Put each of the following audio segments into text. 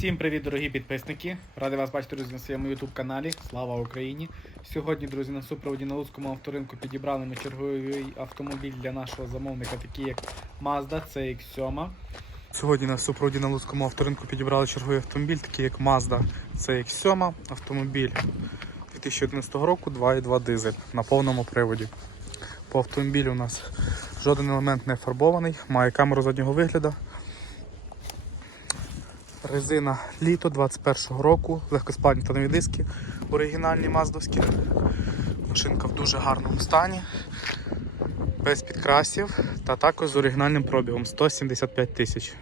Всім привіт, дорогі підписники! Радий вас бачити, друзі, на своєму YouTube каналі. Слава Україні! Сьогодні, друзі, на супроводі на Луцькому авторинку підібрали ми черговий автомобіль для нашого замовника, такий як Mazda CX-7. Сьогодні на супроводі на Луцькому авторинку підібрали черговий автомобіль, такий як Mazda CX-7. Автомобіль 2011 року 2.2 дизель на повному приводі. По автомобілю у нас жоден елемент не фарбований, має камеру заднього вигляду. Резина літо 21-го року, легкоспальні тонові диски, оригінальні маздовські. Машинка в дуже гарному стані, без підкрасів та також з оригінальним пробігом 175 тисяч.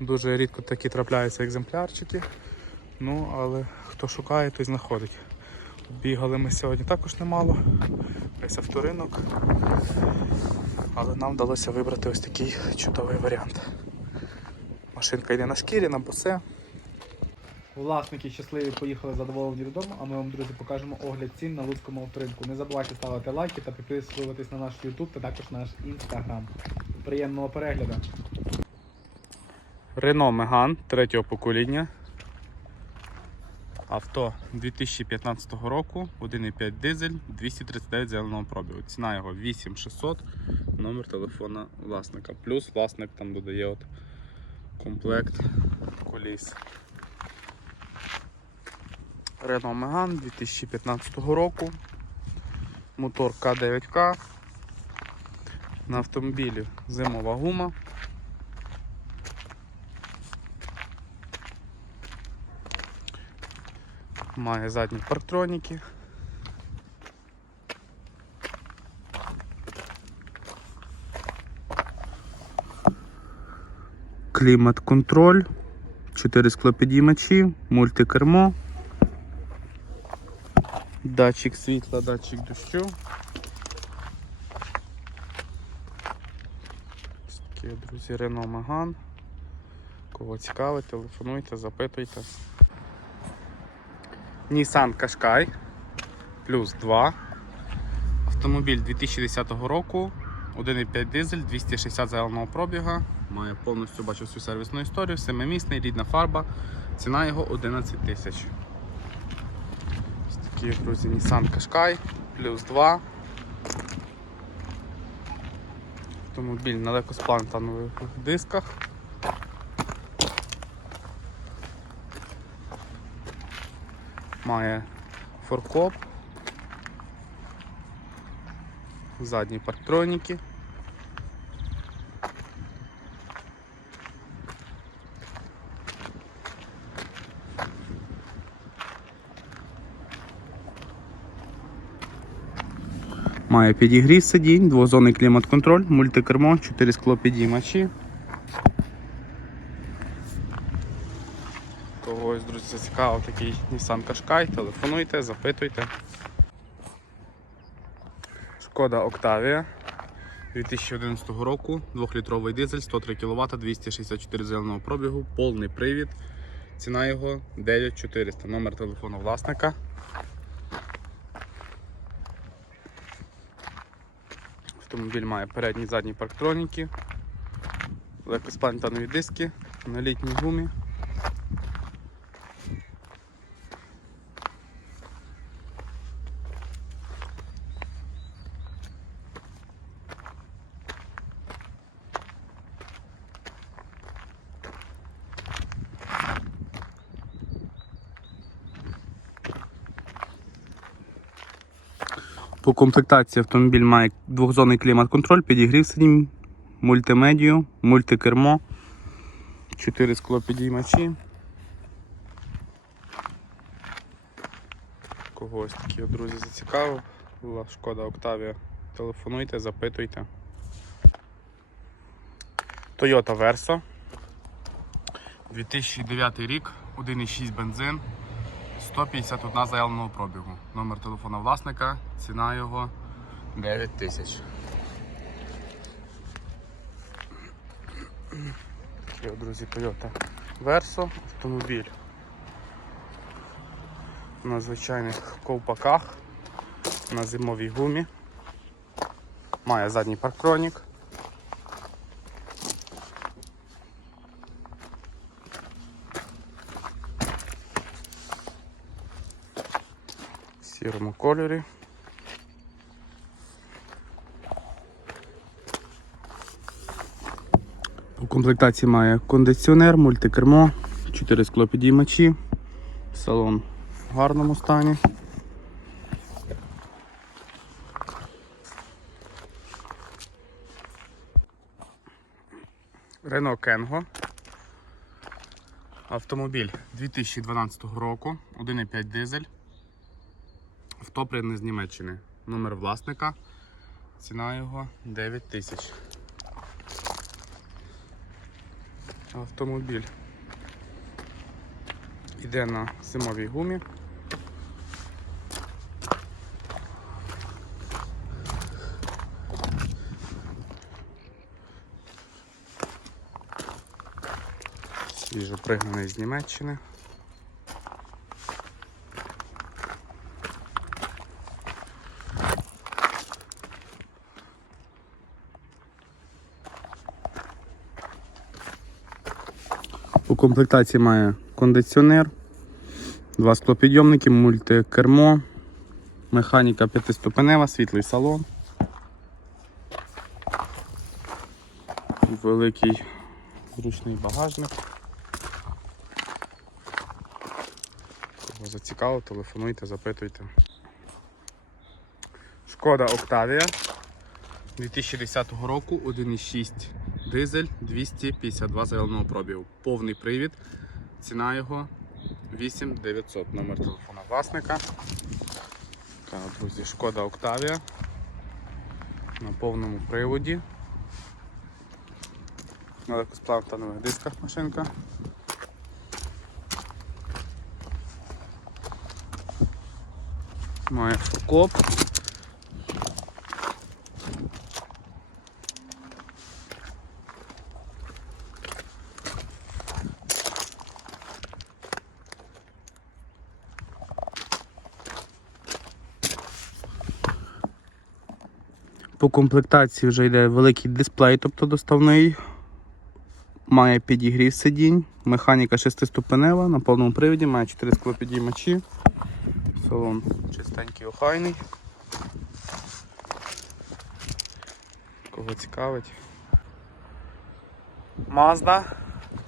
Дуже рідко такі трапляються екземплярчики. Ну, але хто шукає, той знаходить. Бігали ми сьогодні також немало. Весь авторинок. Але нам вдалося вибрати ось такий чудовий варіант. Машинка йде на шкірі, на босе. Власники щасливі поїхали задоволені додому, а ми вам, друзі, покажемо огляд цін на Луцькому авторинку. Не забувайте ставити лайки та підписуватись на наш YouTube та також наш Instagram. Приємного перегляду. Renault Megane третього покоління. Авто 2015 року, 1,5 дизель, 239 зеленого пробігу. Ціна його 8600, номер телефона власника. Плюс власник там додає от комплект коліс. Renault Megane 2015 року. Мотор К9К. На автомобілі зимова гума. Має задні парктроніки. Клімат-контроль, 4 склопідіймачі, мультикермо, датчик світла, датчик дощу. Такі, друзі, Renault Megane. Кого цікавить, телефонуйте, запитуйте. Nissan Qashqai плюс 2. Автомобіль 2010 року. 1,5 дизель, 260 зеленого пробіга. Має повністю бачу всю сервісну історію, семимісний, рідна фарба. Ціна його 11 тисяч. Ось такі, друзі, Nissan Qashqai плюс 2. Автомобіль на легкосплантанових дисках. Має форкоп, задні парктроніки. Має підігрів сидінь, двозонний клімат-контроль, мультикермо, 4 склопідіймачі. Когось, друзі, зацікавив такий Nissan Qashqai, телефонуйте, запитуйте. Шкода Octavia 2011 року, 2-літровий дизель, 103 кВт, 264 зеленого пробігу, повний привід. Ціна його 9400. Номер телефону власника. Автомобіль має передні і задні парктроніки, легкоспальні диски на літній гумі. По комплектації автомобіль має двохзонний клімат-контроль, підігрів сидінь, мультимедію, мультикермо, 4 склопідіймачі. Когось такі, друзі, зацікавив. Була шкода Octavia. Телефонуйте, запитуйте. Toyota Versa. 2009 рік, 1,6 бензин. 151 заявленого пробігу. Номер телефона власника, ціна його 9 тисяч. Друзі, Toyota Verso, автомобіль на звичайних ковпаках, на зимовій гумі. Має задній парктронік. Сірому кольорі. У комплектації має кондиціонер, мультикермо, 4 склопідіймачі, салон в гарному стані. Renault Кенго. Автомобіль 2012 року, 1,5 дизель. Авто придбане з Німеччини. Номер власника. Ціна його 9 тисяч. Автомобіль йде на зимовій гумі. Свіжо пригнаний з Німеччини. У комплектації має кондиціонер, два склопідйомники, мультикермо, механіка п'ятиступенева, світлий салон. Великий зручний багажник. Кого зацікавило, телефонуйте, запитуйте. Шкода Октавія 2010 року 1,6 дизель 252 заявленого пробігу. Повний привід. Ціна його 8900. Номер телефона власника. Так, друзі, шкода Октавія. На повному приводі. На легкосплавних дисках машинка. Має фуркоп. По комплектації вже йде великий дисплей, тобто доставний. Має підігрів сидінь, механіка шестиступенева, на повному приводі, має 4 склопідіймачі. Салон чистенький, охайний. Кого цікавить. Mazda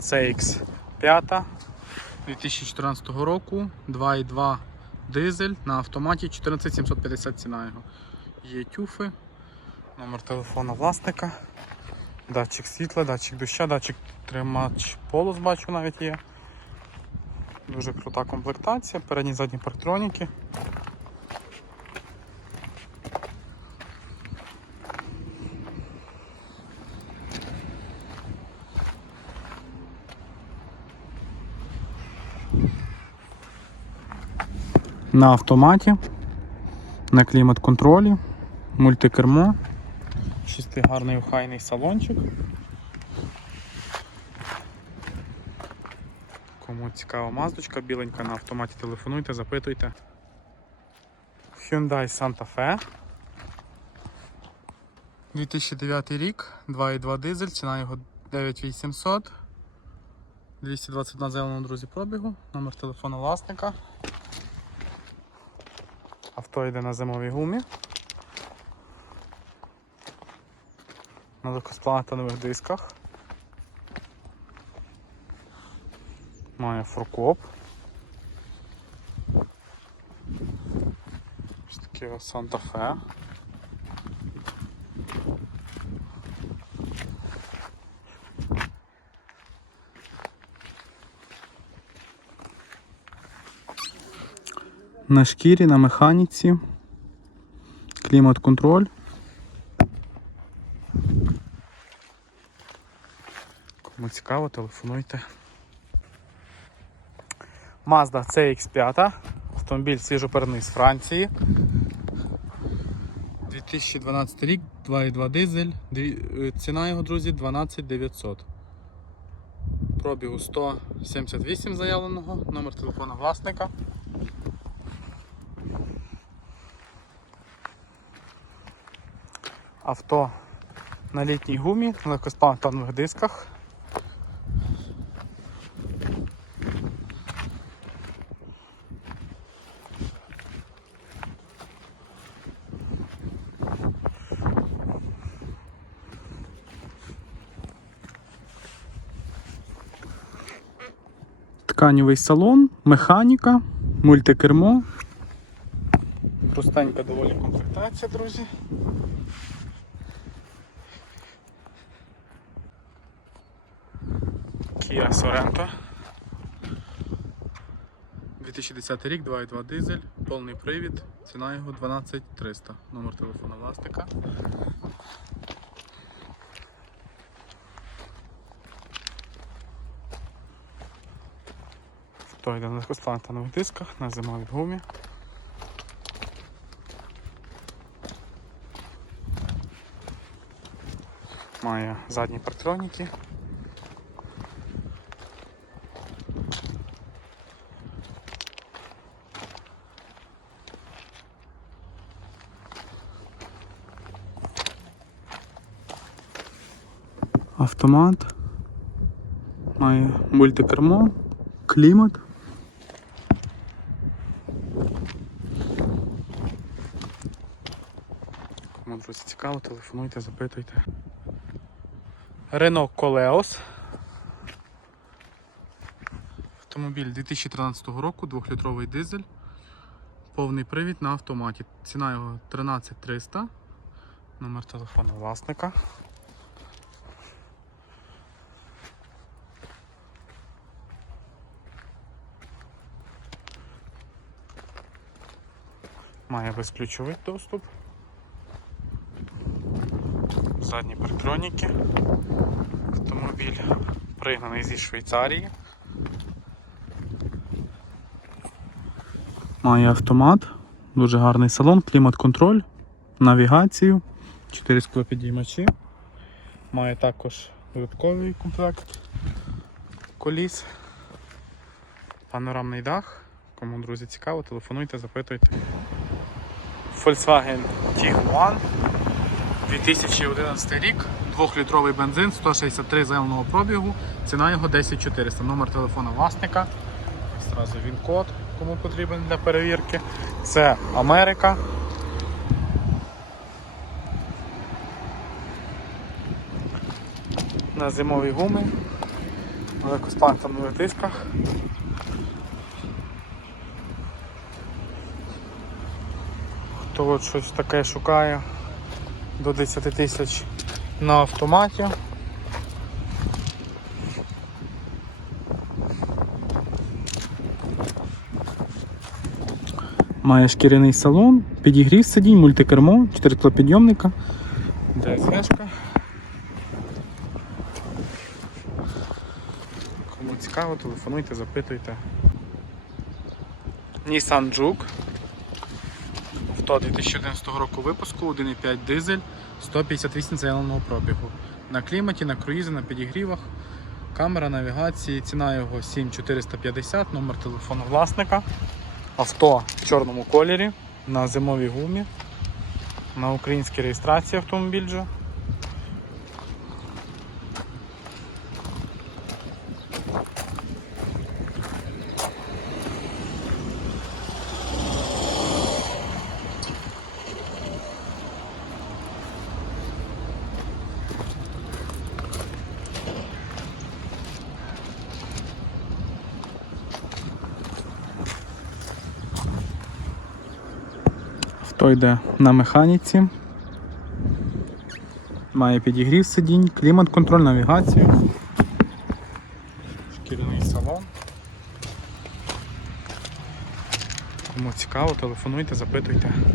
CX5 2014 року, 2.2 дизель на автоматі 14750 ціна його. Є тюфи, номер телефона власника, датчик світла, датчик доща, датчик тримач полос бачу навіть є. Дуже крута комплектація, передні задні парктроніки. На автоматі, на клімат-контролі, мультикермо, чистий гарний охайний салончик. Кому цікава маздочка, біленька на автоматі телефонуйте, запитуйте. Hyundai Santa Fe. 2009 рік, 2,2 дизель, ціна його 9800. 221 зеленого друзі пробігу, номер телефону власника. Авто йде на зимовій гумі. На легкосплавних дисках. Має фуркоп. Ось таке Санта Фе. На шкірі, на механіці, клімат-контроль. Кому цікаво, телефонуйте. Mazda CX5, автомобіль свіжоперений з Франції. 2012 рік, 2,2 дизель, е, ціна його, друзі, 12 900. Пробігу 178 заявленого, номер телефона власника. Авто на літній гумі, на легкосплавних дисках. Тканевий салон, механіка, мультикермо. Простенька доволі комплектація, друзі. Kia Sorento. 2010 рік, 2.2 дизель, повний привід, ціна його 12300. Номер телефона власника. Хто йде на легкосплантанових дисках на зимовій гумі. Має задні партроніки. Автомат. Має мультикермо, клімат. Друзі цікаво, телефонуйте, запитуйте. Renault Coleos. Автомобіль 2013 року, 2-літровий дизель. Повний привід на автоматі. Ціна його 13300. Номер телефону власника. Має безключовий доступ. Задні партроніки. Автомобіль пригнаний зі Швейцарії. Має автомат, дуже гарний салон, клімат-контроль, навігацію, 4 склопідіймачі. Має також додатковий комплект коліс, панорамний дах. Кому, друзі, цікаво, телефонуйте, запитуйте. Volkswagen Tiguan 2011 рік, 2-літровий бензин, 163 зеленого пробігу, ціна його 10400. Номер телефона власника. Зразу він код, кому потрібен для перевірки. Це Америка. На зимовій гуми, на дисках. Хто от щось таке шукає до 10 тисяч на автоматі. Має шкіряний салон, підігрів сидінь, мультикермо, 4 підйомника, ДСГшка. Кому цікаво, телефонуйте, запитуйте. Nissan Juke. Авто 2011 року випуску, 1,5 дизель, 158 заявленого пробігу. На кліматі, на круїзі, на підігрівах, камера навігації, ціна його 7450, номер телефону власника. Авто в чорному кольорі, на зимовій гумі, на українській реєстрації автомобіль. Авто йде на механіці. Має підігрів сидінь, клімат-контроль, навігацію. Шкіряний салон. Кому цікаво, телефонуйте, запитуйте.